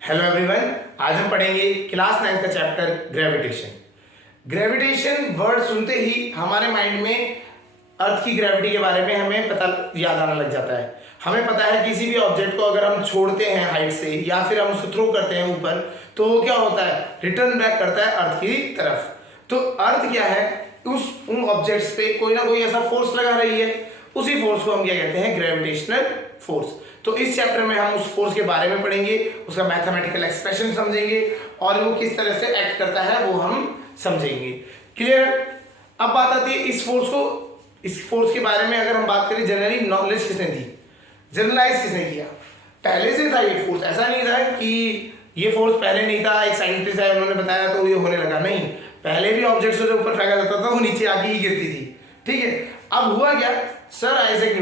Hello everyone, आज हम पढ़ेंगे क्लास 9 का चैप्टर ग्रेविटेशन। ग्रेविटेशन वर्ड सुनते ही हमारे माइंड में अर्थ की ग्रेविटी के बारे में हमें पता याद आने लग जाता है। हमें पता है किसी भी ऑब्जेक्ट को अगर हम छोड़ते हैं हाइट से या फिर हम उसको थ्रो करते हैं ऊपर, तो वो क्या होता है, रिटर्न बैक करता है अर्थ की तरफ। तो अर्थ क्या है, उन ऑब्जेक्ट्स पे कोई ना कोई ऐसा फोर्स लगा रही है, उसी फोर्स को हम क्या कहते हैं, ग्रेविटेशनल फोर्स। तो इस चैप्टर में हम उस फोर्स के बारे में पढ़ेंगे, उसका मैथमेटिकल एक्सप्रेशन समझेंगे और वो किस तरह से एक्ट करता है वो हम समझेंगे। क्लियर? अब बात आती है इस फोर्स के बारे में अगर हम बात करें, जनरली नॉलेज किसने दी, जनरलाइज किसने किया? पहले से था ये फोर्स, ऐसा नहीं था कि ये फोर्स पहले नहीं था, एक साइंटिस्ट है उन्होंने बताया तो ये होने लगा। नहीं, पहले भी ऑब्जेक्ट्स जो ऊपर फेंका जाता था वो नीचे आके ही गिरती थी। ठीक है, अब हुआ क्या, सर आइजैक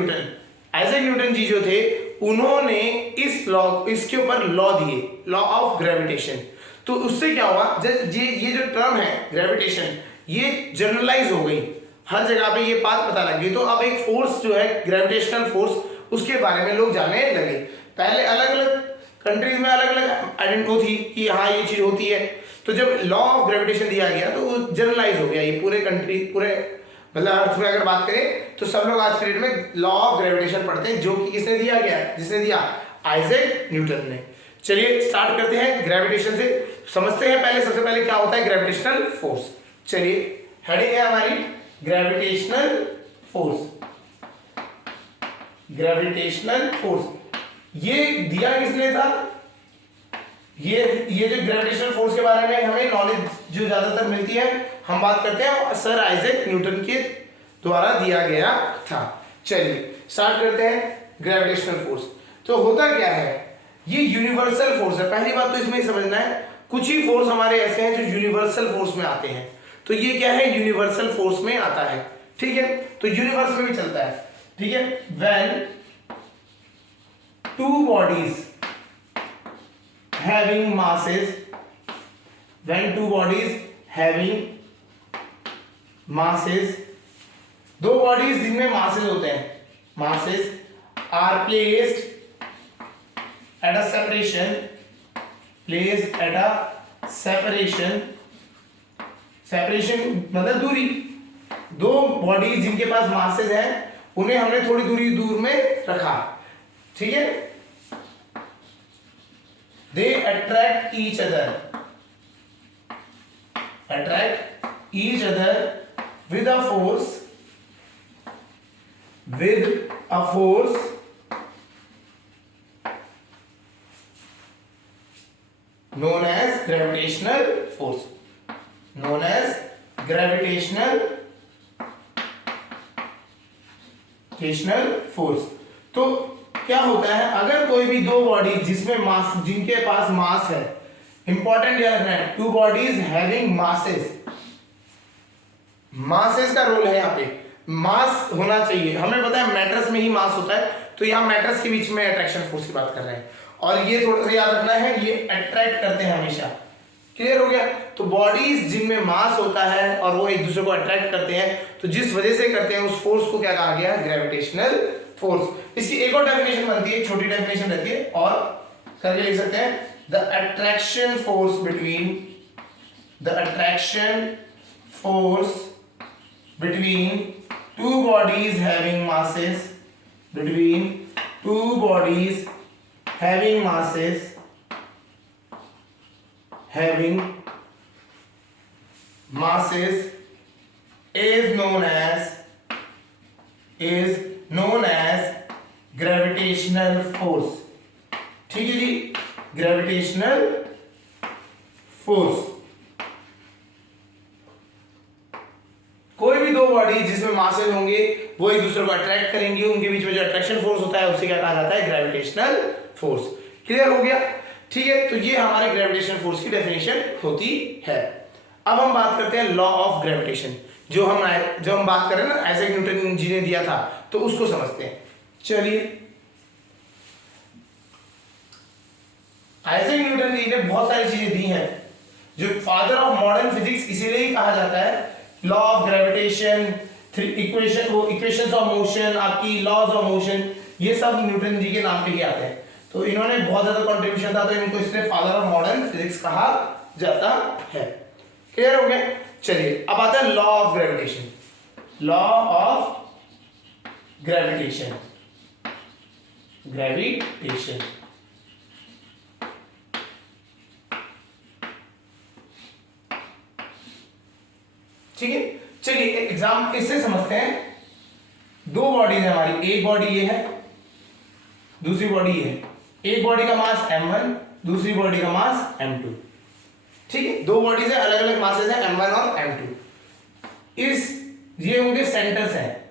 न्यूटन जी जो थे, उन्होंने इसके ऊपर लॉ दिए, लॉ ऑफ ग्रेविटेशन। तो उससे क्या हुआ, ये जो टर्म है ग्रेविटेशन, ये जनरलाइज हो गई, हर जगह पे ये बात पता लग गई। तो अब एक फोर्स जो है ग्रेविटेशनल फोर्स, उसके बारे में लोग जानने लगे। पहले अलग अलग कंट्रीज में अलग अलग आइडेंटिटी थी कि हाँ ये चीज होती है। तो जब लॉ ऑफ ग्रेविटेशन दिया गया तो वो जनरलाइज हो गया, ये पूरे कंट्री, पूरे मतलब अर्थ में अगर बात करें तो सब लोग आज के डेट में लॉ ऑफ ग्रेविटेशन पढ़ते हैं, जो कि किसने दिया गया, जिसने दिया, आइजैक न्यूटन ने। चलिए स्टार्ट करते हैं ग्रेविटेशन से, समझते हैं पहले, सबसे पहले क्या होता है ग्रेविटेशनल फोर्स। चलिए हेडिंग है हमारी ग्रेविटेशनल फोर्स। ग्रेविटेशनल फोर्स ये दिया किसने था, ये जो ग्रेविटेशनल फोर्स के बारे में हमें नॉलेज जो ज्यादातर मिलती है, हम बात करते हैं सर आइजैक न्यूटन के द्वारा दिया गया था। चलिए स्टार्ट करते हैं ग्रेविटेशनल फोर्स। तो होता क्या है, ये यूनिवर्सल फोर्स है। पहली बात तो इसमें समझना है, कुछ ही फोर्स हमारे ऐसे हैं जो यूनिवर्सल फोर्स में आते हैं। तो ये क्या है, यूनिवर्सल फोर्स में आता है। ठीक है, तो यूनिवर्स में भी चलता है। ठीक है, when two bodies having masses, when two bodies having masses, दो बॉडीज जिनमें masses होते हैं, masses are placed at a separation, placed at a separation, separation मतलब दूरी। दो बॉडीज जिनके पास masses है, उन्हें हमने थोड़ी दूरी दूर में रखा। ठीक है, they attract each other with a force known as gravitational force, तो क्या होता है, अगर कोई भी दो बॉडी जिसमें मास, जिनके पास मास है, इंपॉर्टेंट याद रखना है, टू बॉडीज हैविंग मासेस का रोल है यहाँ पे, मास होना चाहिए। हमें पता है मैटर्स में ही मास होता है, तो यहाँ मैटर्स के बीच में अट्रैक्शन फोर्स की बात कर रहे हैं, और ये थोड़ा सा याद रखना है, ये अट्रैक्ट करते हैं हमेशा। क्लियर हो गया? तो बॉडीज जिनमें मास होता है और वो एक दूसरे को अट्रैक्ट करते हैं, तो जिस वजह से करते हैं उस फोर्स को क्या कहा गया, ग्रेविटेशनल फोर्स। इसकी एक और डेफिनेशन बनती है, छोटी डेफिनेशन रहती है, और करके लिख सकते हैं, the attraction force between two bodies having masses is known as gravitational force। ठीक है जी, ग्रेविटेशनल फोर्स। कोई भी दो बॉडी जिसमें मासेस होंगे वो एक दूसरे को अट्रैक्ट करेंगे, उनके बीच में जो अट्रैक्शन फोर्स होता है उसे क्या कहा जाता है, ग्रेविटेशनल फोर्स। क्लियर हो गया? ठीक है, तो ये हमारे ग्रेविटेशनल फोर्स की डेफिनेशन होती है। अब हम बात करते हैं लॉ ऑफ ग्रेविटेशन, जो हम बात करें ना, आइजैक न्यूटन जी ने दिया था, तो उसको समझते हैं। चलिए, आइजैक न्यूटन जी ने बहुत सारी चीजें दी हैं, जो फादर ऑफ मॉडर्न फिजिक्स इसीलिए ही कहा जाता है। Law of gravitation, equations of motion, आपकी लॉज ऑफ मोशन, ये सब न्यूटन जी के नाम पे ही आते हैं। तो इन्होंने बहुत ज्यादा कंट्रीब्यूशन था, तो इनको इसलिए फादर ऑफ मॉडर्न फिजिक्स कहा जाता है। क्लियर हो गया? चलिए अब आता है law of gravitation. Law of gravitation, gravitation ठीक है। चलिए एक एग्जाम इससे समझते हैं। दो बॉडीज है हमारी, एक बॉडी ये है, दूसरी बॉडी ये है। एक बॉडी का मास m1, दूसरी बॉडी का मास m2। ठीक है, दो बॉडीज है, अलग अलग मासेस है m1 और m2। इस ये उनके सेंटर्स हैं,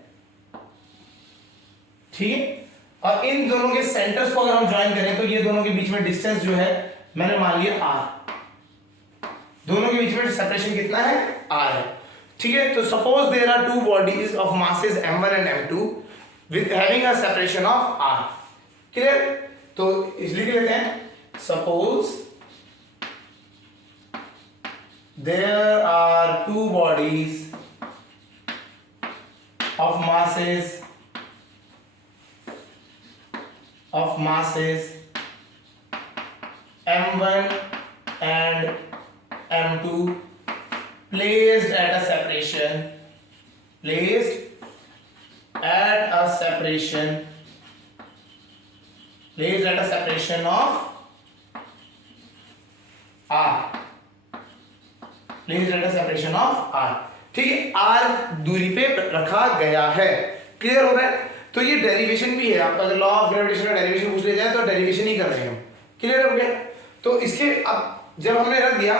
ठीक है। और इन दोनों के सेंटर्स को अगर हम ज्वाइन करें तो ये दोनों के बीच में डिस्टेंस जो है मैंने मान लिया r। दोनों के बीच में सेपरेशन कितना है? r है। ठीक है, तो suppose there are two bodies of masses m1 and m2 with having a separation of r। Clear? तो इसलिए लिख लेते हैं suppose there are two bodies of masses m1 and m2 placed at a separation of r। ठीक है, r दूरी पे रखा गया है। क्लियर हो रहा है? तो ये डेरिवेशन भी है, आपका लॉ ऑफ ग्रेविटेशन का डेरिवेशन पूछ लिया जाए तो डेरिवेशन ही कर रहे हैं हम। क्लियर हो गया? तो इसके अब जब हमने रख दिया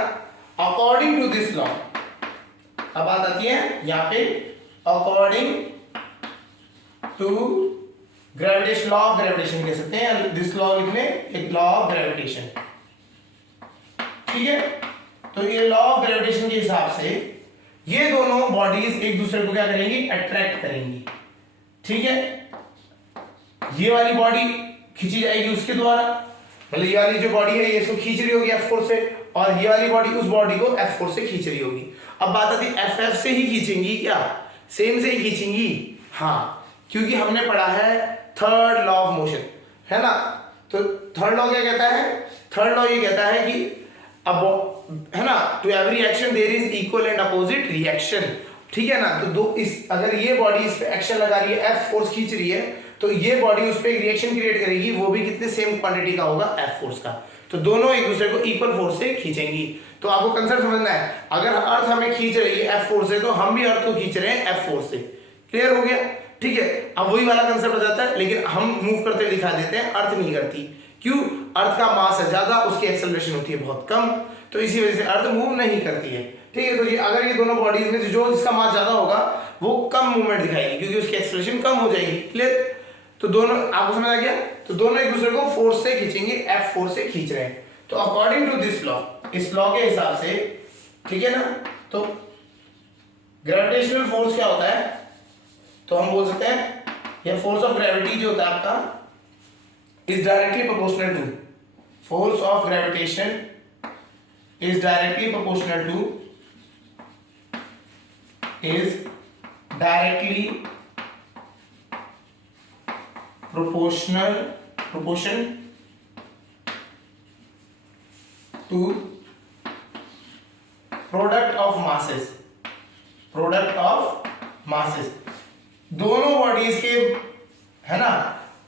अकॉर्डिंग टू दिस लॉ, अब बात आती है यहाँ पे according to gravitation, law of gravitation कह सकते हैं, दिस लॉ लिखने एक लॉ ऑफ ग्रेविटेशन। ठीक है, तो ये लॉ ऑफ ग्रेविटेशन के हिसाब से ये दोनों बॉडीज एक दूसरे को क्या करेंगी? अट्रैक्ट करेंगी। ठीक है, ये वाली बॉडी खींची जाएगी उसके द्वारा, मतलब ये वाली जो बॉडी है ये इसको खींच रही होगी F4 से, और ये वाली बॉडी उस बॉडी को F4 से खींच रही होगी। अब बात आती है FF से ही खींचेंगी क्या? सेम से ही खींचेंगी? हाँ, क्योंकि हमने पढ़ा है थर्ड लॉ ऑफ मोशन, है ना। तो थर्ड लॉ क्या कहता है? थर्ड लॉ ये कहता है कि अब है ना, to every action there is equal and opposite reaction. ठीक है ना, तो दो इस अगर ये बॉडी इस पे एक्शन लगा रही है, F फोर्स खींच रही है, तो ये बॉडी उस पे एक रिएक्शन क्रिएट करेगी, वो भी कितने सेम क्वांटिटी का होगा? F फोर्स का। तो दोनों एक दूसरे को इक्वल फोर्स से खींचेंगी। तो आपको कंसेप्ट समझना है, अगर अर्थ हमें खींच रही है F फोर्स से, तो हम भी अर्थ को खींच रहे हैं F फोर्स से। क्लियर हो गया? ठीक है, अब वही वाला कंसेप्ट हो जाता है, लेकिन हम मूव करते दिखा देते हैं, अर्थ नहीं करती। क्यों? अर्थ का मास है ज्यादा, उसकी एक्सेलरेशन होती है बहुत कम, तो इसी वजह से अर्थ मूव नहीं करती है। ठीक है, तो ये अगर ये दोनों बॉडीज में जो जिसका मास ज्यादा होगा वो कम मूवमेंट दिखाएगी, क्योंकि उसकी एक्सेलरेशन कम हो जाएगी। क्लियर? तो दोनों आपको समझ आ गया? तो दोनों एक दूसरे को फोर्स से खींचेंगे, F फोर्स से खींच रहे हैं। तो अकॉर्डिंग टू दिस लॉ, इस लॉ के हिसाब से, ठीक है ना, तो ग्रेविटेशनल फोर्स क्या होता है? तो हम बोल सकते हैं ये फोर्स ऑफ ग्रेविटी जो होता है आपका is directly proportional to, force of gravitation is directly proportional to proportion to product of masses। दोनों बॉडीज के, है ना,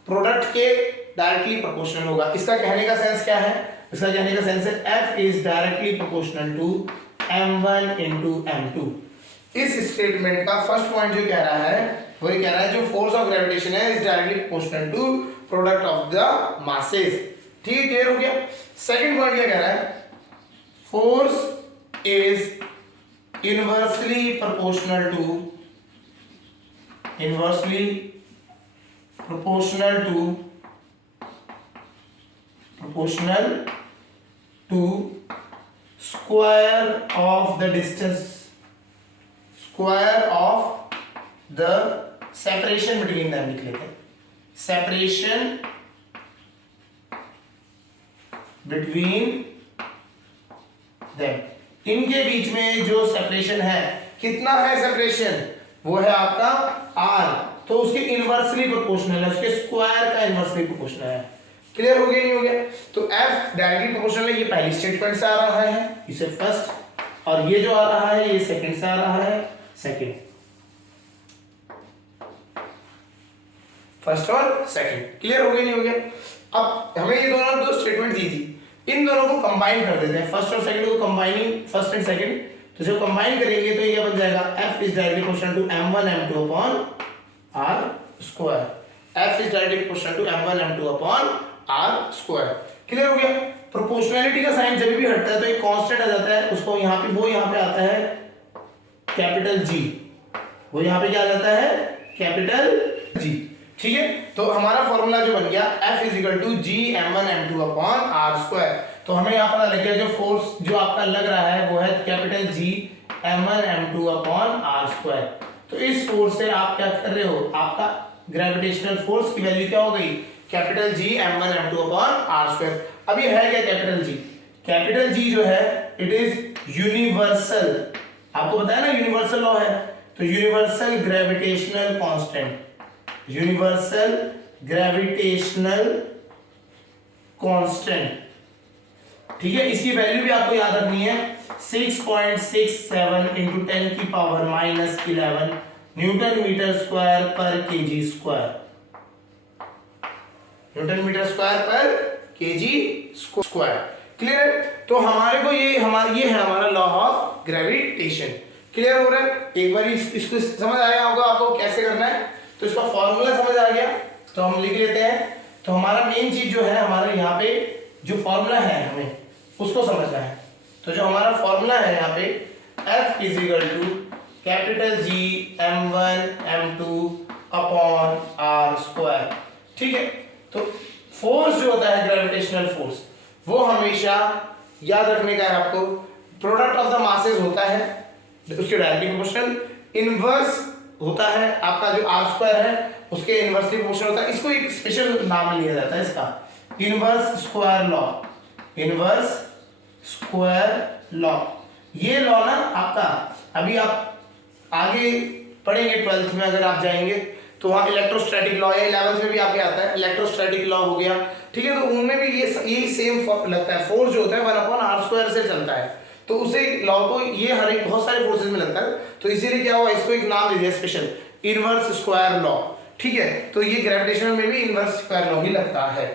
प्रोडक्ट के डायरेक्टली प्रोपोर्शनल होगा। इसका कहने का सेंस क्या है? इसका कहने का सेंस है F is directly proportional to m1 into m2। इस स्टेटमेंट का फर्स्ट पॉइंट जो कह रहा है वो ये कह रहा है जो फोर्स ऑफ ग्रेविटेशन है is directly proportional to product of the masses. ठीक है, क्लियर हो गया? सेकंड पॉइंट क्या कह रहा है? Force is inversely proportional to square of the distance, square of the separation between them लिख लेते हैं, separation between them। इनके बीच में जो सेपरेशन है, कितना है सेपरेशन? वो है आपका r, तो उसके इनवर्सली प्रोपोर्शनल है, उसके स्क्वायर का इनवर्सली प्रोपोर्शनल है। क्लियर हो गया नहीं हो गया? तो F डायरेक्टली प्रोपोर्शनल है, ये पहली स्टेटमेंट से आ रहा है, इसे फर्स्ट, और ये जो आ रहा है ये सेकंड से आ रहा है, सेकंड, फर्स्ट और सेकंड। क्लियर हो गया नहीं हो गया? अब हमें ये दोनों दो स्टेटमेंट दी थी, इन दोनों को कंबाइन कर देते हैं, फर्स्ट और सेकंड को कंबाइनिंग, फर्स्ट एंड सेकंड। तो जब कंबाइन करेंगे तो ये क्या बन जाएगा, F is directly proportional to m1 m2 upon r square. F is directly proportional to m1 m2 upon r square. Clear हो गया? प्रोपोर्शनैलिटी का साइन जब भी हटता है तो एक कांस्टेंट आ जाता है, उसको यहाँ पे, वो यहाँ पे आता है कैपिटल G, वो यहाँ पे क्या आ जाता है, कैपिटल G। ठीक है, तो हमारा फॉर्मूला जो बन गया F is equal to G m1 m2 upon r square. तो हमें यहाँ पता लग गया जो फोर्स जो आपका लग रहा है वो है capital G m1 m2 upon r square. तो इस फोर्स से आप क्या कर रहे हो, आपका ग्रेविटेशनल फोर्स की वैल्यू क्या हो गई, capital G m1 m2 upon r square. अब ये है क्या कैपिटल G? कैपिटल G जो है इट इज यूनिवर्सल, आपको बताया ना यूनिवर्सल लॉ है, तो universal gravitational constant, universal gravitational constant. ठीक है, इसकी वैल्यू भी आपको याद रखनी है, 6.67 इंटू 10 की पावर -11 न्यूटन मीटर स्क्वायर पर kg square, newton metre square पर केजी स्क्वायर। क्लियर? तो हमारे को ये है हमारा लॉ ऑफ ग्रेविटेशन। क्लियर हो रहा है? एक बार इसको समझ आया होगा आपको कैसे करना है, तो इसका फॉर्मूला समझ आ गया तो हम लिख लेते हैं। तो हमारा मेन चीज जो है, हमारे यहाँ पे जो फॉर्मूला है हमें उसको समझना है। तो जो हमारा फॉर्मूला है यहाँ पे F is equal to capital G m1 m2 upon r square. ठीक है, तो फोर्स जो होता है ग्रेविटेशनल फोर्स, वो हमेशा याद रखने का है आपको, प्रोडक्ट ऑफ द मासेस होता है, उसके डायरेक्टली प्रोपोर्शनल, इनवर्स होता है आपका जो r स्क्वायर है उसके इनवर्सली प्रोपोर्शनल होता है। इसको एक स्पेशल नाम लिया जाता है इसका, inverse square law, inverse square law. ये लॉ ना आपका अभी आप आगे पढ़ेंगे 12th में, अगर आप जाएंगे तो वहाँ इलेक्ट्रोस्टैटिक लॉ है, 11th में भी आपके आता है इलेक्ट्रोस्टैटिक लॉ हो गया। ठीक है, तो उनमें भी यही सेम लगता है, फोर्स जो होता है 1/r स्क्वायर से चलता है, तो उसे लॉ को ये हर एक बहुत सारे फोर्सेस में लगता है, तो इसीलिए क्या हुआ, इसको एक नाम दे दिया स्पेशल, इनवर्स स्क्वायर लॉ। ठीक है, तो ये ग्रेविटेशनल में भी इनवर्स स्क्वायर लॉ ही लगता है।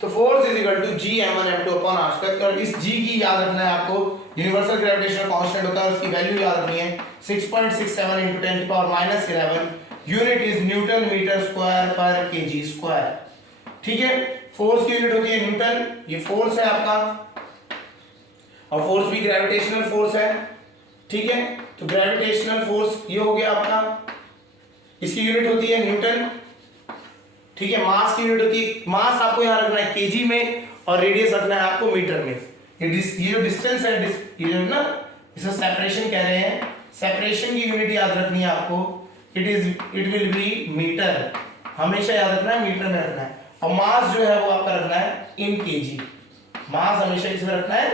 तो force is equal to G m1 m2 upon r square, और इस G की याद रखना है आपको, यूनिवर्सल ग्रेविटेशनल कांस्टेंट होता है, उसकी वैल्यू याद रखनी है 6.67 into 10 की power -11, unit is newton metre square पर केजी स्क्वायर। ठीक है, फोर्स की यूनिट होती है न्यूटन, ये फोर्स है आपका, और फोर्स भी ग्रेविटेशनल फोर्स है। ठीक है, तो ग्रेविटेशनल फोर्स ये हो गया आपका, इसकी यूनिट होती है न्यूटन। ठीक है, मास की यूनिट होती है, मास आपको यहां रखना है केजी में, और रेडियस रखना है आपको मीटर में। ये जो डिस्टेंस है, ये जो ना इसे सेपरेशन कह रहे हैं, सेपरेशन की यूनिट याद रखनी है आपको, इट विल बी मीटर, हमेशा याद रखना है मीटर में रखना है। और मास जो है वो आपका रखना है इन केजी, मास हमेशा किसमें रखना है,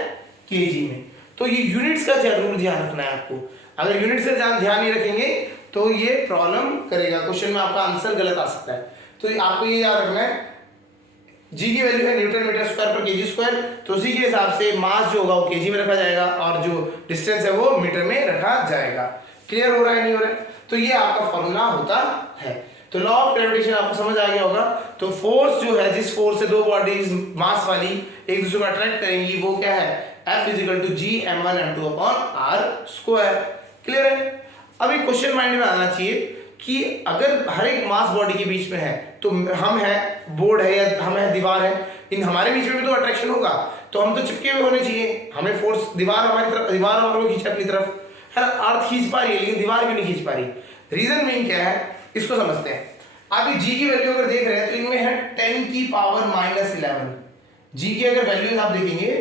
केजी में। तो ये यूनिट्स का जरूर ध्यान रखना है आपको, अगर यूनिट से ध्यान नहीं रखेंगे तो ये प्रॉब्लम करेगा, क्वेश्चन में आपका आंसर गलत आ सकता है। तो आपको ये याद रखना है, G की वैल्यू है न्यूटन मीटर स्क्वायर पर केजी स्क्वायर, तो उसी के हिसाब से मास जो होगा वो केजी में रखा जाएगा, और जो डिस्टेंस है वो मीटर में रखा जाएगा। क्लियर हो रहा है नहीं हो रहा है? तो ये आपका फॉर्मूला होता है। तो लॉ ऑफ ग्रेविटेशन आपको समझ आ गया होगा। तो फोर्स जो है, जिस फोर्स से दो बॉडीज मास वाली एक दूसरे को अट्रैक्ट करेंगी, वो क्या है, F is equal to G m1 m2 upon r square. Clear है? अब एक क्वेश्चन माइंड में आना चाहिए कि अगर हर एक मास बॉडी के बीच में है, तो हम है बोर्ड है या हम है दीवार है, इन हमारे बीच में भी तो अट्रैक्शन होगा, तो हम तो चिपके हुए होने चाहिए, हमें फोर्स दीवार हमारी तरफ, दीवार हमारे को खींचे अपनी तरफ है, अर्थ खींच पा रही है लेकिन दीवार क्यों नहीं खींच पा रही, रीजन मीन क्या है, इसको समझते हैं। आप G की वैल्यू अगर देख रहे हैं तो इनमें है 10 की पावर -11, G की अगर वैल्यू आप देखेंगे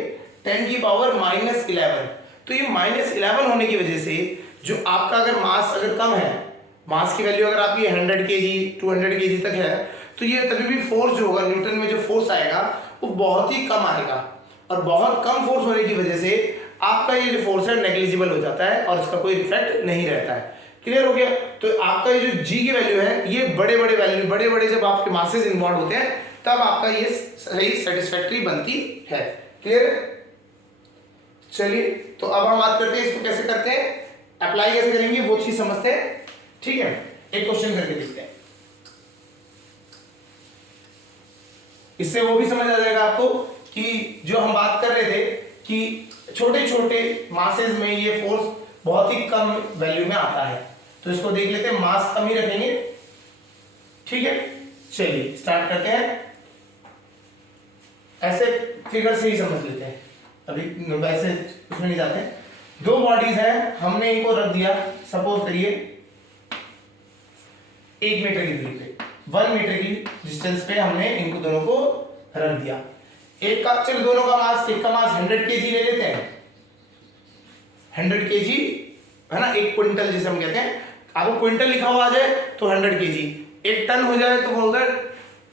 10 की पावर -11, तो ये -11 होने की वजह से जो आपका अगर मास अगर कम है, मास की वैल्यू अगर आपकी 100 kg 200 kg तक है, तो ये तभी भी फोर्स जो होगा न्यूटन में जो फोर्स आएगा वो बहुत ही कम आएगा, और बहुत कम फोर्स होने की वजह से आपका ये जो फोर्स है नेग्लिजिबल हो जाता है और इसका कोई इफेक्ट नहीं रहता है। क्लियर हो गया? तो आपका ये जो G की वैल्यू है, ये बड़े बड़े वैल्यू, बड़े बड़े जब आपके मासेस इन्वॉल्व होते हैं तब आपका ये सही सेटिस्फैक्ट्री बनती है। क्लियर है? चलिए तो अब हम बात करते हैं इसको कैसे करते हैं, अप्लाई कैसे करेंगे वो चीज समझते हैं। ठीक है, एक क्वेश्चन करके देखते हैं, इससे वो भी समझ आ जाएगा आपको कि जो हम बात कर रहे थे कि छोटे छोटे मासेस में ये फोर्स बहुत ही कम वैल्यू में आता है। तो इसको देख लेते हैं, मास कम ही रखेंगे। ठीक है, चलिए स्टार्ट करते हैं। ऐसे फिगर से ही समझ लेते हैं, अभी वैसे उसमें नहीं जाते। दो बॉडीज हैं, हमने इनको रख दिया सपोज करिए 1 मीटर की दूरी पे, 1 मीटर की डिस्टेंस पे हमने इनको दोनों को रख दिया। एक का चलो दोनों का मास, एक का मास 100 केजी ले लेते हैं, 100 केजी है ना, 1 क्विंटल जिसे हम कहते हैं। आपको क्विंटल लिखा हुआ आ जाए तो 100 केजी, 1 टन हो जाए तो वो होगा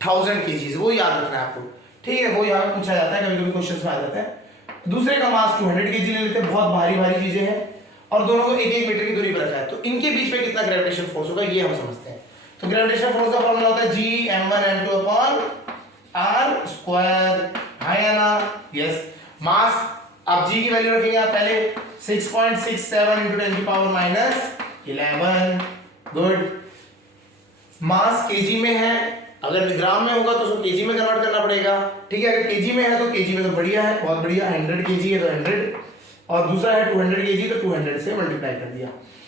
1000 केजी, वो याद रखना है आपको। ठीक है, वो यहाँ पूछा जाता है, कभी कभी क्वेश्चन में आ जाता है। दूसरे का मास 200 केजी ले लेते हैं, बहुत भारी भारी चीजें हैं और दोनों को 1-1 मीटर की दूरी पर रखा है, तो इनके बीच में कितना ग्रेविटेशन फोर्स होगा ये हम समझते हैं। तो ग्रेविटेशन फोर्स का फॉर्मूला होता है G(m1m2) अपॉन r स्क्वायर, हाँ या ना? यस। मास आप G की वैल्यू रखेंगे आप पहले 6.67 × 10⁻11। गुड। मास केजी में है, अगर ग्राम में होगा तो उसको केजी में कन्वर्ट करना पड़ेगा। ठीक है, अगर केजी में है तो केजी में तो बढ़िया है, बहुत बढ़िया। 100 केजी है तो 100, और दूसरा है 200 केजी तो 200 से मल्टीप्लाई कर दिया,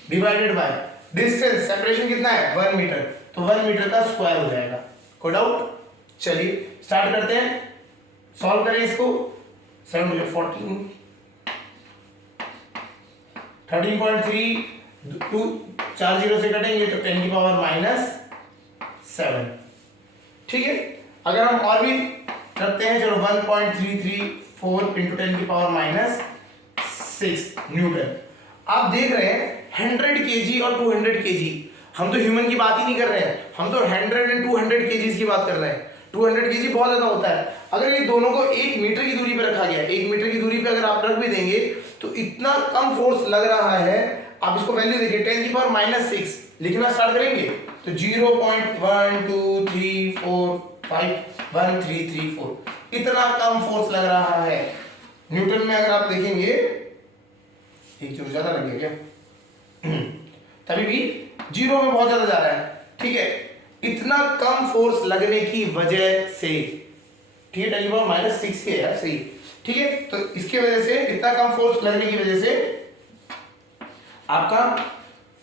डिवाइडेड बाय डिस्टेंस, सेपरेशन कितना है 1 मीटर, तो 1 मीटर का स्क्वायर हो जाएगा। कोई डाउट? चलिए स्टार्ट करते हैं, सॉल्व करें इसको। 7 14 13.3, 2 4 0 से कटेंगे तो 10⁻⁻7। ठीक है, अगर हम और भी रखते हैं, चलो 1.334 × 10⁻6 न्यूटन। आप देख रहे हैं 100 केजी और 200 केजी, हम तो ह्यूमन की बात ही नहीं कर रहे हैं, हम तो 100 और 200 केजीज की बात कर रहे हैं। 200 केजी बहुत ज्यादा होता है। अगर ये दोनों को 1 मीटर की दूरी पर रखा गया, 1 मीटर की दूरी पे अगर आप रख भी देंगे तो इतना कम फोर्स लग रहा है। आप इसको वैल्यू देखिए 10⁻⁻6 लिखना स्टार्ट करेंगे तो 0.123451334 इतना कम फोर्स लग रहा है न्यूटन में। अगर आप देखेंगे 1 0 ज्यादा लग गया क्या? तभी भी 0 में बहुत ज्यादा जा रहा है। ठीक है, इतना कम फोर्स लगने की वजह से, ठीक है 10⁻⁻6 के यार सही। ठीक है, तो इसकी वजह से, इतना कम फोर्स लगने की वजह से आपका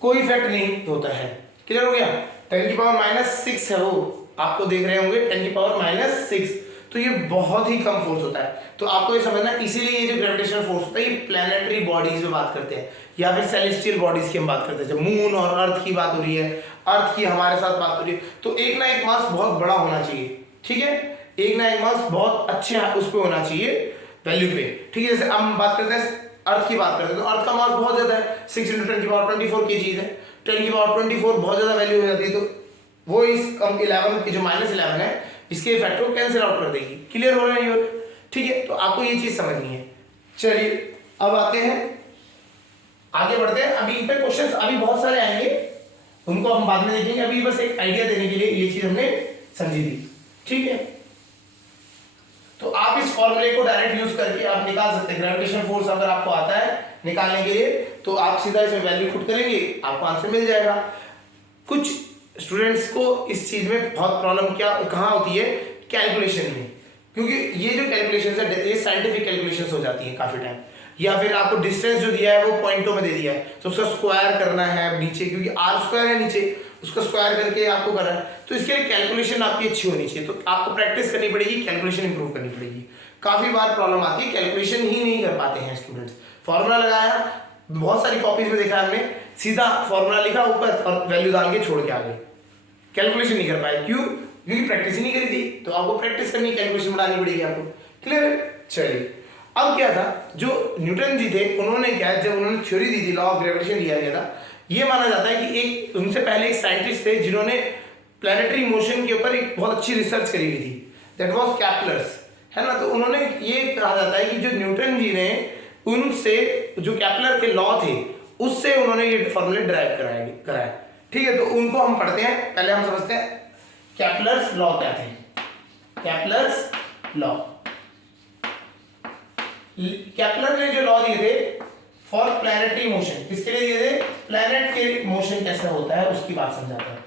कोई इफेक्ट नहीं होता है। क्लियर हो गया? 10⁻⁻6 है वो, आपको देख रहे होंगे 10⁻⁻6, तो ये बहुत ही कम फोर्स होता है। तो आपको ये समझना, इसीलिए ये जो ग्रेविटेशनल फोर्स होता है ये प्लैनेटरी बॉडीज में बात करते हैं या फिर सेलेस्टियल बॉडीज की हम बात करते हैं। जब मून और अर्थ की बात हो रही है, अर्थ की हमारे साथ बात हो रही है, तो एक ना एक मास बहुत बड़ा होना चाहिए। ठीक है, एक ना एक मास बहुत अच्छे उस पर होना चाहिए वैल्यू पे। ठीक है, जैसे हम बात करते हैं अर्थ की बात करते हैं तो अर्थ का मास बहुत ज्यादा है, 6 × 10⁻24 केजीज है। 10⁻24 बहुत ज्यादा वैल्यू हो जाती है, तो वो इस कम 11 की जो -11 है इसके इफेक्ट को कैंसिल आउट कर देगी। क्लियर हो रहा है ये? ठीक है, तो आपको ये चीज समझनी है। चलिए अब आते हैं, आगे बढ़ते हैं। अभी पे क्वेश्चंस अभी बहुत सारे आएंगे, उनको हम बाद में देखेंगे। अभी बस एक आइडिया देने के लिए ये चीज हमने समझी थी। ठीक है, तो आप इस फॉर्मूले को डायरेक्ट यूज करके आप निकाल सकते हैं। ग्रेविटेशनल फोर्स अगर आपको आता है निकालने के लिए तो आप सीधा इसमें वैल्यू पुट करेंगे, आपको आंसर मिल जाएगा। कुछ स्टूडेंट्स को इस चीज में बहुत प्रॉब्लम कहाँ होती है? कैलकुलेशन में, क्योंकि ये जो कैलकुलेशन है ये साइंटिफिक कैलकुलेशन हो जाती है काफी टाइम, या फिर आपको डिस्टेंस जो दिया है वो पॉइंटों में दे दिया है तो उसका स्क्वायर करना है नीचे, क्योंकि r² है नीचे, उसका स्क्वायर करके आपको करना है। तो इसके लिए कैलकुलेशन आपकी अच्छी होनी चाहिए, तो आपको प्रैक्टिस करनी पड़ेगी, कैलकुलेशन इंप्रूव करनी पड़ेगी। काफी बार प्रॉब्लम आती है, कैलकुलेशन ही नहीं कर पाते हैं स्टूडेंट्स। फॉर्मूला लगाया, बहुत सारी कॉपीज में देखा हमने, सीधा फॉर्मूला लिखा ऊपर और वैल्यू डाल के छोड़ के आ गए, कैलकुलेशन नहीं कर पाए। क्यों? क्योंकि प्रैक्टिस ही नहीं करी थी। तो आपको प्रैक्टिस करनी, कैलकुलेशन बढ़ानी पड़ेगी आपको। क्लियर है? चलिए अब क्या था, जो न्यूटन जी थे उन्होंने क्या, जब उन्होंने थ्योरी दी थी, लॉ ऑफ ग्रेविटेशन दिया गया था, ये माना जाता है कि एक उनसे पहले एक साइंटिस्ट थे जिन्होंने प्लैनेटरी मोशन के ऊपर एक बहुत अच्छी रिसर्च करी हुई थी, दैट वाज केपलर्स, है ना। तो उन्होंने ये कहा जाता है कि जो न्यूटन जी ने उनसे जो केपलर के लॉ थे उससे उन्होंने ये फॉर्मूले ड्राइव कराया। ठीक है, तो उनको हम पढ़ते हैं, पहले हम समझते हैं केपलर्स लॉ क्या थे। Kepler's law. केपलर ने जो लॉ दिए थे फॉर प्लैनेटरी मोशन, किसके लिए दिए थे? प्लैनेट के मोशन कैसे होता है उसकी बात समझाता है।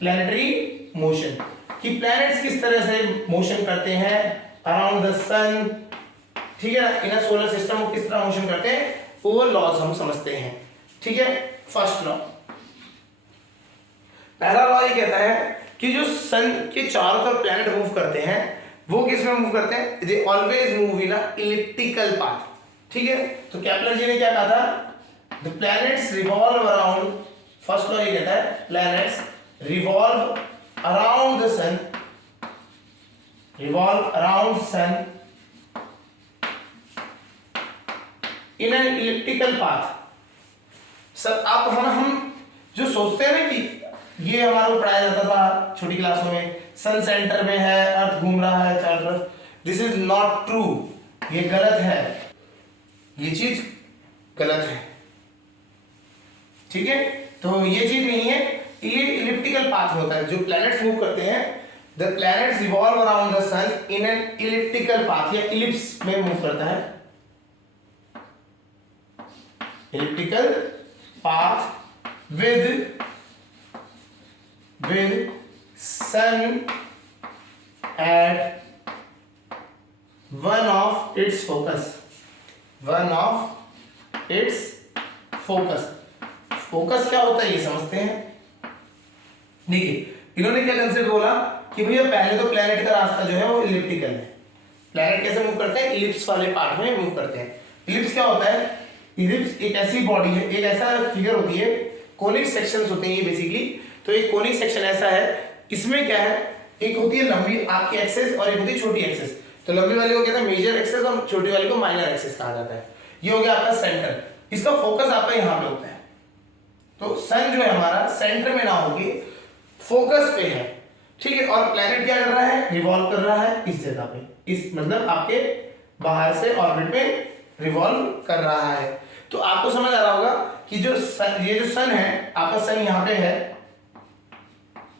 प्लैनेटरी मोशन कि प्लैनेट्स किस तरह से मोशन करते हैं अराउंड द सन, ठीक है, इन अ सोलर सिस्टम वो किस तरह मोशन करते हैं, वो लॉज हम समझते हैं। ठीक है, फर्स्ट लॉ, पहला लॉ ये कहता है कि जो सन के चारों तरफ प्लैनेट मूव करते हैं वो किस में मूव करते हैं? They always move in a elliptical path. ठीक है, तो केपलर जी ने क्या कहा था? The planets revolve around, first law ये कहता है planets revolve around the sun, revolve around sun in an elliptical path. Sir आप हम जो सोचते हैं ना कि ये हमारा पढ़ाया जाता था छोटी क्लासों में, सन सेंटर में है, अर्थ घूम रहा है चारों तरफ, दिस इज नॉट ट्रू, ये गलत है, ये चीज गलत है। ठीक है, तो ये चीज नहीं है, ये इलिप्टिकल पाथ होता है। जो प्लैनेट्स मूव करते हैं, the planets revolve around the sun in an elliptical path, या इलिप्स में मूव करता है, elliptical path with sun at one of its focus, one of its focus। Focus क्या होता है ये समझते हैं। देखिए इन्होंने क्या कंसेप्ट बोला कि भैया पहले तो प्लैनेट का रास्ता जो है वो इलिप्टिकल है। प्लैनेट कैसे मूव करते हैं? इलिप्स वाले पार्ट में मूव करते हैं। इलिप्स क्या होता है? इलिप्स एक ऐसी बॉडी है, एक ऐसा फिगर होती है, कोनिक सेक्शंस होते हैं ये बेसिकली। तो एक कोनिक सेक्शन ऐसा है, इसमें क्या है, एक होती है लंबी आपकी एक्सेस और एक होती है छोटी एक्सेस। तो लंबी वाली को कहते हैं मेजर एक्सेस और छोटी वाली को माइनर एक्सेस कहा जाता है। ये हो गया आपका सेंटर, इसका फोकस आपका यहाँ पे होता है। तो सन जो है हमारा सेंटर में ना होगी, फोकस पे है। ठीक है, और प्लैनेट क्या कर रहा है? रिवॉल्व कर रहा है इस जगह पे, इस मतलब आपके बाहर से ऑर्बिट में रिवॉल्व कर रहा है। तो आपको समझ आ रहा होगा कि जो ये जो सन है, आपका सन यहाँ पे है,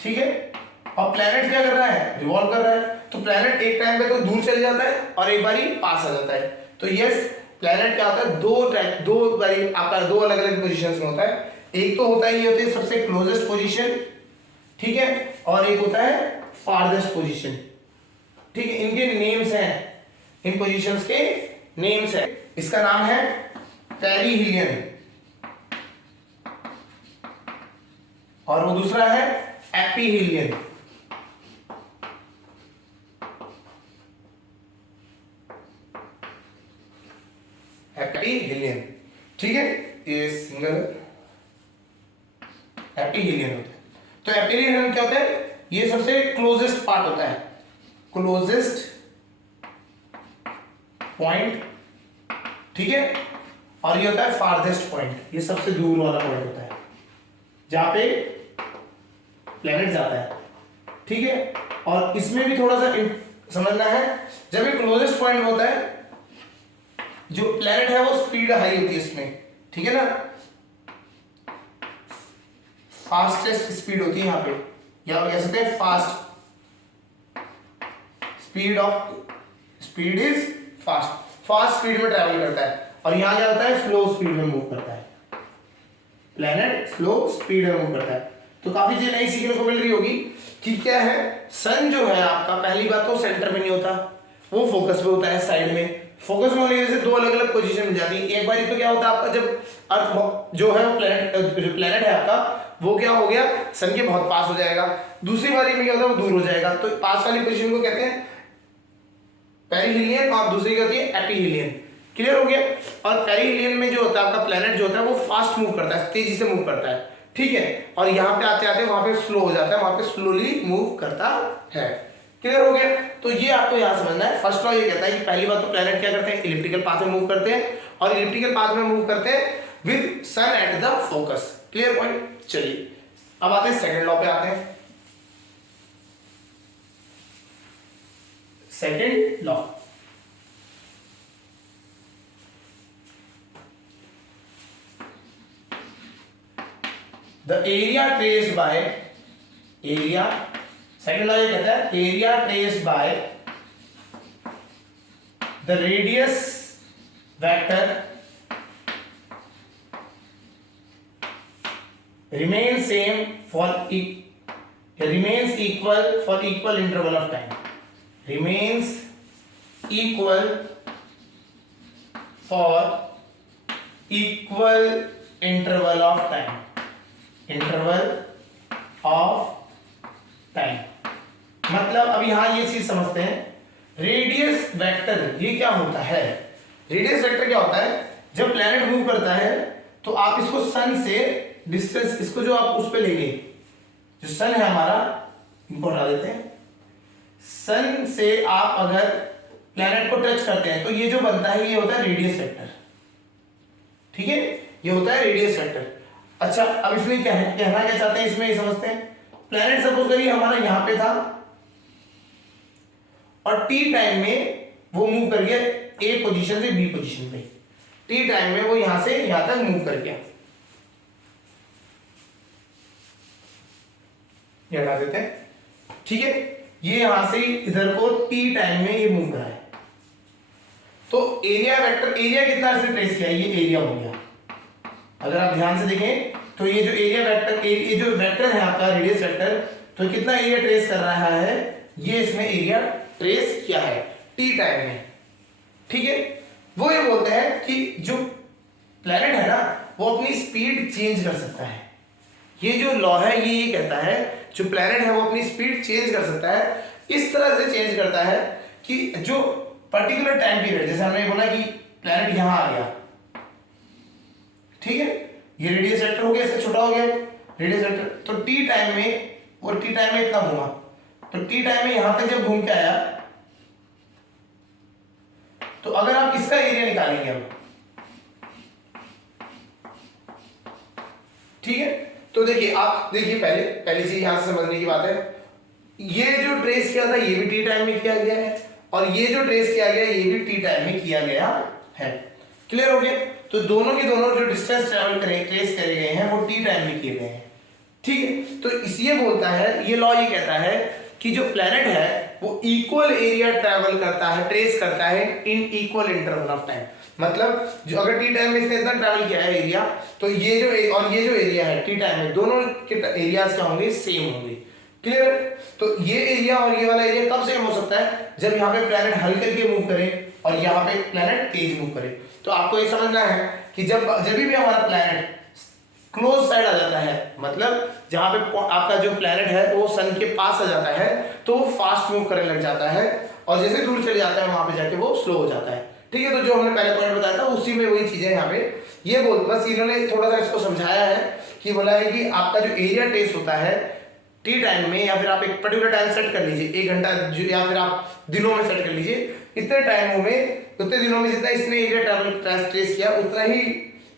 ठीक है, और प्लैनेट क्या कर रहा है? रिवॉल्व कर रहा है। तो प्लैनेट एक टाइम पे तो दूर चले जाता है और एक बारी पास आ जाता है। तो यस, प्लैनेट क्या होता है? दो बारी आपका दो अलग अलग पोजीशंस में होता है। एक तो होता है ये होती है सबसे क्लोजेस्ट पोजीशन, ठीक है, और एक होता है फारदेस्ट पोजीशन। ठीक है, इनके नेम्स हैं, इन पोजीशंस के नेम्स हैं। इसका नाम है पेरिहिलियन और वो दूसरा है एपीहिलियन। एपीहिलियन, ठीक है, ये सिंगल एपीहिलियन होता है। तो एपीहिलियन क्या होता है? ये सबसे क्लोजेस्ट पार्ट होता है, क्लोजेस्ट पॉइंट, ठीक है, और ये होता है फारदेस्ट पॉइंट, ये सबसे दूर वाला पॉइंट होता है जहां पे प्लैनेट जाता है। ठीक है, और इसमें भी थोड़ा सा समझना है, जब ये क्लोजेस्ट पॉइंट होता है, जो प्लैनेट है वो स्पीड हाई होती है इसमें, ठीक है ना, फास्टेस्ट स्पीड होती है यहाँ पे, या कह सकते हैं fast speed is fast speed में ट्रैवल करता है। और यहाँ क्या होता है? स्लो स्पीड में मूव करता है, प्लैनेट स्लो स्पीड में मूव करता है। तो काफी चीजें नई सीखने को मिल रही होगी कि क्या है, सन जो है आपका, पहली बात तो सेंटर में नहीं होता, वो फोकस पे होता है, साइड में। फोकस में होने की वजह से दो अलग अलग पोजीशन मिल जाती है। एक बार तो क्या होता है आपका, जब अर्थ जो है प्लैनेट है आपका, वो क्या हो गया, सन के बहुत पास हो जाएगा। दूसरी बारी में क्या होता है, वो दूर हो जाएगा। तो पास वाली पोजीशन को कहते हैं पेरिहिलियन और दूसरी क्या होती है? एपीहिलियन। क्लियर हो गया? और पेरिहिलियन में जो होता है आपका प्लैनेट जो होता है वो फास्ट मूव करता है, तेजी से मूव करता है, ठीक है, और यहाँ पे आते आते वहां पे स्लो हो जाता है, वहां पे स्लोली मूव करता है। क्लियर हो गया? तो ये आपको यहाँ समझना है। फर्स्ट लॉ ये कहता है कि पहली बात तो प्लैनेट क्या करते हैं? इलिप्टिकल पाथ में मूव करते हैं, और इलिप्टिकल पाथ में मूव करते हैं with sun at the focus. Clear point? चलिए अब आते हैं सेकंड लॉ पे आते हैं। Second law, the area traced by area, second law ये कहता है area traced by the radius vector remains same for remains equal for equal interval of time, remains equal for equal interval of time, interval of time। मतलब अब यहां ये चीज समझते हैं, रेडियस वेक्टर ये क्या होता है। रेडियस वेक्टर क्या होता है, जब प्लैनेट मूव करता है तो आप इसको सन से डिस्टेंस, इसको जो आप उस पे लेंगे, जो सन है हमारा, इनको हटा देते हैं, सन से आप अगर प्लैनेट को टच करते हैं तो ये जो बनता है ये होता है रेडियस वेक्टर। ठीक है, ये होता है रेडियस वेक्टर। अच्छा, अब इसमें क्या है, कहना क्या चाहते हैं इसमें, ये समझते हैं। प्लैनेट सपोज करिए हमारा यहां पे था और टी टाइम में वो मूव कर गया ए पोजीशन से बी पोजीशन पे, टी टाइम में वो यहां से यहां तक मूव कर गया, ये हटा देते हैं। ठीक है, ये यहां से इधर को टी टाइम में ये मूव कर रहा है, तो एरिया वेक्टर, एरिया कितना से ट्रेस किया, ये एरिया हो गया। अगर आप ध्यान से देखें तो ये जो एरिया वेक्टर, ये जो वेक्टर है आपका रेडियस वेक्टर, तो कितना एरिया ट्रेस कर रहा है, ये इसमें एरिया ट्रेस किया है टी टाइम में। ठीक है, वो ये बोलते हैं कि जो प्लैनेट है ना वो अपनी स्पीड चेंज कर सकता है। ये जो लॉ है ये कहता है जो प्लैनेट है वो अपनी स्पीड चेंज कर सकता है, इस तरह से चेंज करता है कि जो पर्टिकुलर टाइम पीरियड, जैसे हमने बोला कि प्लैनेट यहां आ गया, ठीक है, ये रेडियस वेक्टर हो गया, इससे छोटा हो गया रेडियस वेक्टर, तो टी टाइम में, और टी टाइम में इतना घूमा, तो टी टाइम में यहां तक जब घूम के आया, तो अगर आप इसका एरिया निकालेंगे अब, ठीक है, तो देखिए आप देखिए पहली चीज यहां से समझने की बात है, ये जो ट्रेस किया था ये भी टी टाइम में किया गया है, और ये जो ट्रेस किया गया ये भी टी टाइम में किया गया है। क्लियर हो गया, तो दोनों के दोनों जो डिस्टेंस ट्रेवल करे, ट्रेस करे गए हैं वो टी टाइम में किए गए हैं। ठीक है, तो इसलिए बोलता है ये लॉ, ये कहता है कि जो प्लैनेट है वो इक्वल एरिया ट्रैवल करता है, ट्रेस करता है in equal interval of time. मतलब जो अगर टी टाइम में इसने इतना ट्रैवल किया है एरिया, तो ये जो और ये जो एरिया है टी टाइम में, दोनों के एरियाज क्या होंगे, सेम होंगे। क्लियर, तो ये एरिया और ये वाला एरिया कब सेम हो सकता है, जब यहाँ पे प्लैनेट हल्के के मूव करे और यहाँ पे प्लैनेट तेज मूव करे। तो आपको ये समझना है कि जब भी हमारा प्लैनेट क्लोज साइड आ जाता है, मतलब जहां पे आपका जो प्लैनेट है वो सन के पास आ जाता है, तो वो फास्ट मूव करने लग जाता है, और जैसे दूर चले जाता है वहां पे जाके वो स्लो हो जाता है। ठीक है, तो जो हमने पहले पॉइंट बताया था उसी में वही चीजें यहाँ पे ये बोल, बस इन्होंने थोड़ा सा इसको समझाया है कि बोला है कि आपका जो एरिया ट्रेस होता है टी टाइम में, या फिर आप एक पर्टिकुलर टाइम सेट कर लीजिए, 1 घंटा, या फिर आप दिनों में सेट कर लीजिए, इतने टाइमों में, उतने दिनों में जितना इसने एरिया ट्रैवल ट्रेस किया उतना ही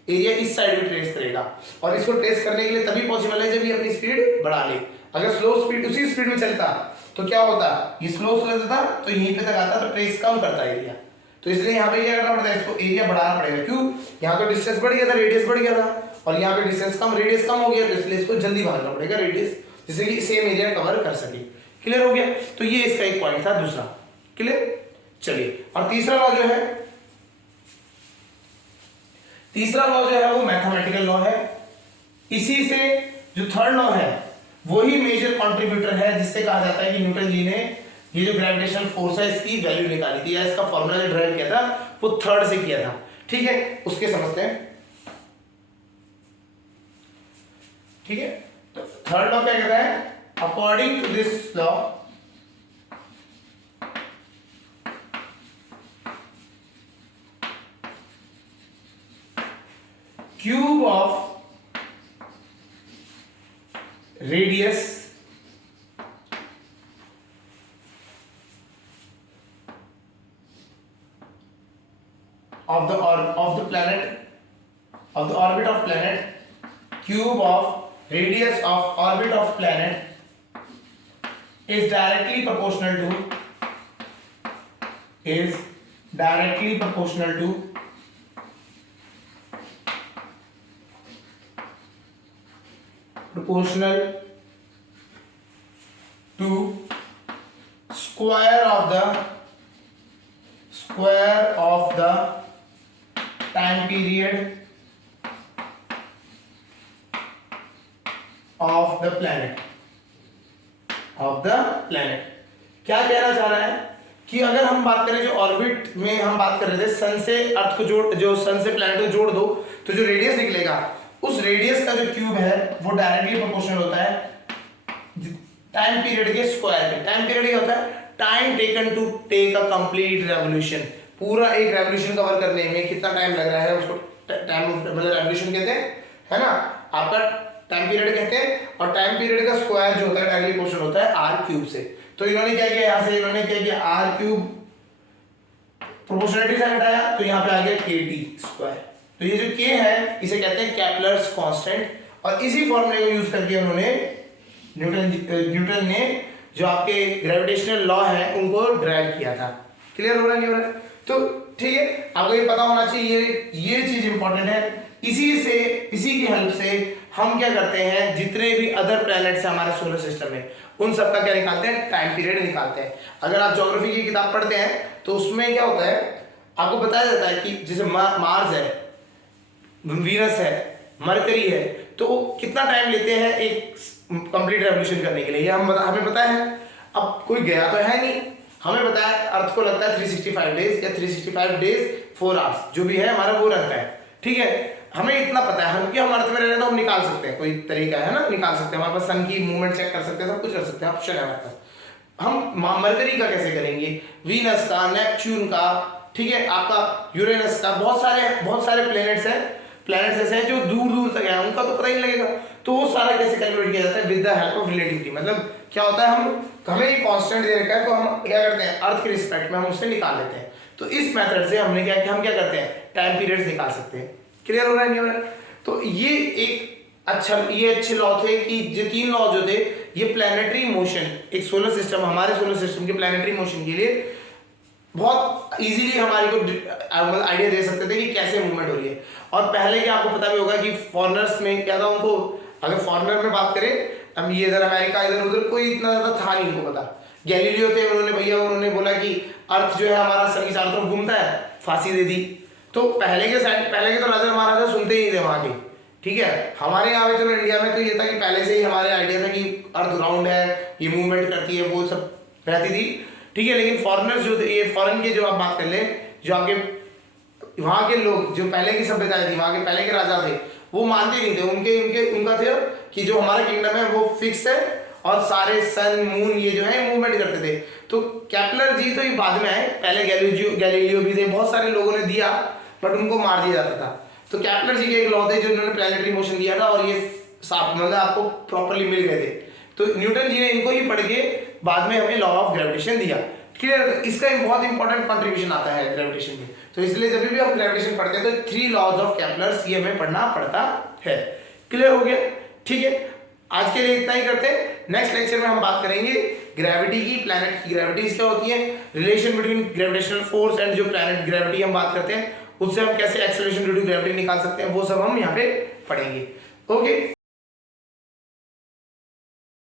एरिया इस साइड भी ट्रेस करेगा। और इसको ट्रेस करने के लिए तभी पॉसिबल है जब ये अपनी स्पीड बढ़ा ले। अगर स्लो स्पीड उसी स्पीड में चलता तो क्या होता, ये स्लो चलता तो यहीं पे तक आता, तो ट्रेस कम करता एरिया। तो इसलिए यहाँ पे क्या करना पड़ता है, इसको एरिया बढ़ाना पड़ेगा। क्यों, यहाँ पे डिस्टेंस बढ़ गया था, रेडियस बढ़ गया था, और यहाँ पे डिस्टेंस कम, रेडियस कम हो गया, तो इसलिए इसको जल्दी बढ़ाना पड़ेगा रेडियस, जिससे कि सेम एरिया कवर कर सके। क्लियर हो गया, तो ये इसका एक पॉइंट था दूसरा। क्लियर, चलिए, और तीसरा लॉ जो है, तीसरा लॉ जो है वो मैथमेटिकल लॉ है। इसी से जो थर्ड लॉ है वही मेजर कंट्रीब्यूटर है, जिससे कहा जाता है कि न्यूटन जी ने ये जो ग्रेविटेशनल फोर्स है इसकी वैल्यू निकाली थी, या इसका फॉर्मूला जो ड्राइव किया था वो थर्ड से किया था। ठीक है, उसके समझते हैं। ठीक है, तो थर्ड लॉ क्या कहता है, according to this law cube of radius of the orbit of planet, cube of radius of orbit of planet is directly proportional to square square of the time period of the planet क्या कहना चाह रहा है कि अगर हम बात करें जो ऑर्बिट में हम बात कर रहे थे सन से अर्थ को जोड़, जो सन से प्लैनेट को जोड़ दो तो जो रेडियस निकलेगा उस रेडियस का जो क्यूब है वो डायरेक्टली प्रोपोर्शनल होता है टाइम पीरियड के स्क्वायर के। टाइम पीरियड क्या होता है? Time taken to take a complete revolution. पूरा एक रेवोल्यूशन कवर करने में कितना टाइम लग रहा है उसको टाइम मतलब रेवोल्यूशन कहते हैं, है ना, आपका टाइम पीरियड कहते हैं। और टाइम पीरियड का स्क्वायर जो होता है डायरेक्टली प्रोपोर्शनल होता है आर क्यूब से। तो इन्होंने क्या किया, यहाँ से इन्होंने क्या किया, आर क्यूब प्रोपोर्शनलिटी से हटाया तो यहाँ पे आ गया के टी स्क्वायर। तो ये जो के है इसे कहते हैं केपलर्स कांस्टेंट, और इसी फॉर्मूले को यूज करके उन्होंने न्यूटन ने जो आपके ग्रेविटेशनल लॉ है उनको ड्राइव किया था। क्लियर हो रहा नहीं हो रहा? तो ठीक है, आपको ये पता होना चाहिए, ये चीज इंपॉर्टेंट है। इसी की हेल्प से हम क्या करते हैं, जितने भी अदर प्लैनेट्स हैं हमारे सोलर सिस्टम में उन सबका क्या निकालते हैं, टाइम पीरियड निकालते हैं। अगर आप ज्योग्राफी की किताब पढ़ते हैं तो उसमें क्या होता है, आपको बताया जाता है कि जैसे मार्स है, वीनस है, मरकरी है, तो वो कितना टाइम लेते हैं एक कंप्लीट रेवोल्यूशन करने के लिए, ये हमें पता है। अब कोई गया तो है नहीं, हमें पता है अर्थ को लगता है 365 डेज या 365 डेज 4 आवर्स, जो भी है हमारा वो रहता है, ठीक है। हमें इतना पता है, हम कि हम अर्थ में रह रहे हैं तो हम निकाल सकते हैं, कोई तरीका है ना, निकाल सकते हैं, हमारे पास सन की मूवमेंट चेक कर सकते हैं, सब कुछ कर सकते हैं, ऑप्शन है हमारे पास। हम मरकरी का कैसे करेंगे, वीनस का, नेपच्यून का, ठीक है, आपका यूरेनस का, बहुत सारे प्लैनेट्स ऐसे हैं जो दूर दूर तक है, उनका तो पता ही नहीं लगेगा। तो वो सारा कैसे कैलकुलेट किया जाता है, with the help of relativity. मतलब क्या होता है, हमें एक कांस्टेंट दे रखा है तो हम क्या करते हैं, अर्थ के रिस्पेक्ट में हम उससे निकाल लेते हैं। तो इस मेथड से हम क्या करते हैं, टाइम पीरियड्स निकाल सकते हैं। क्लियर हो रहा है नहीं हो रहा? तो ये अच्छे लॉ थे कि जो 3 लॉ जो थे, ये प्लैनेटरी मोशन, एक सोलर सिस्टम, हमारे सोलर सिस्टम के प्लैनेटरी मोशन के लिए बहुत इजीली हमारे को आइडिया दे सकते थे कि कैसे मूवमेंट हो रही है। और पहले क्या आपको पता भी होगा कि फॉरेनर्स में क्या था, उनको अगर फॉरेनर में बात करें, अब ये इधर अमेरिका इधर उधर कोई इतना ज्यादा था नहीं उनको पता। गैलीलियो थे, उन्होंने बोला कि अर्थ जो है हमारा सन की चारों तरफ घूमता है, फांसी दे दी। तो पहले के तो राजा महाराजा सुनते ही थे वहां के, ठीक है। हमारे यहाँ पे चलो इंडिया में तो ये था कि पहले से ही हमारे आइडिया था कि अर्थ राउंड है, ये मूवमेंट करती है, वो सब रहती थी, ठीक है। लेकिन फॉरेनर्स जो थे, ये फॉरेन के जो आप बात कर ले, जो आपके वहाँ के लोग, जो पहले की सभ्यताएं थी, वहाँ के पहले के राजा थे, वो मानते नहीं थे। उनका था कि जो हमारा किंगडम है वो फिक्स है और सारे सन मून ये जो है मूवमेंट करते थे। तो केपलर जी तो ये बाद में आए, पहले गैलीलियो भी थे, बहुत सारे लोगों ने दिया बट उनको मार दिया जाता था। तो केपलर जी के एक लॉ थे जो उन्होंने प्लैनेटरी मोशन दिया था, और ये मतलब आपको प्रॉपर्ली मिल गए थे। तो न्यूटन जी ने इनको ही पढ़ के बाद में हमें लॉ ऑफ ग्रेविटेशन दिया। क्लियर? इसका बहुत इंपॉर्टेंट कंट्रीब्यूशन आता है ग्रेविटेशन में। तो इसलिए जब भी हम ग्रेविटेशन पढ़ते हैं तो 3 लॉज ऑफ केपलर्स ये हमें पढ़ना पड़ता है। क्लियर हो गया? ठीक है, आज के लिए इतना ही करते हैं। नेक्स्ट लेक्चर में हम बात करेंगे ग्रेविटी की, प्लैनेट की ग्रेविटीज क्या होती है, relation between gravitational force and जो प्लैनेट ग्रेविटी हम बात करते हैं, उससे हम कैसे एक्सेलरेशन ड्यू टू ग्रेविटी निकाल सकते हैं, वो सब हम यहाँ पे पढ़ेंगे। ओके।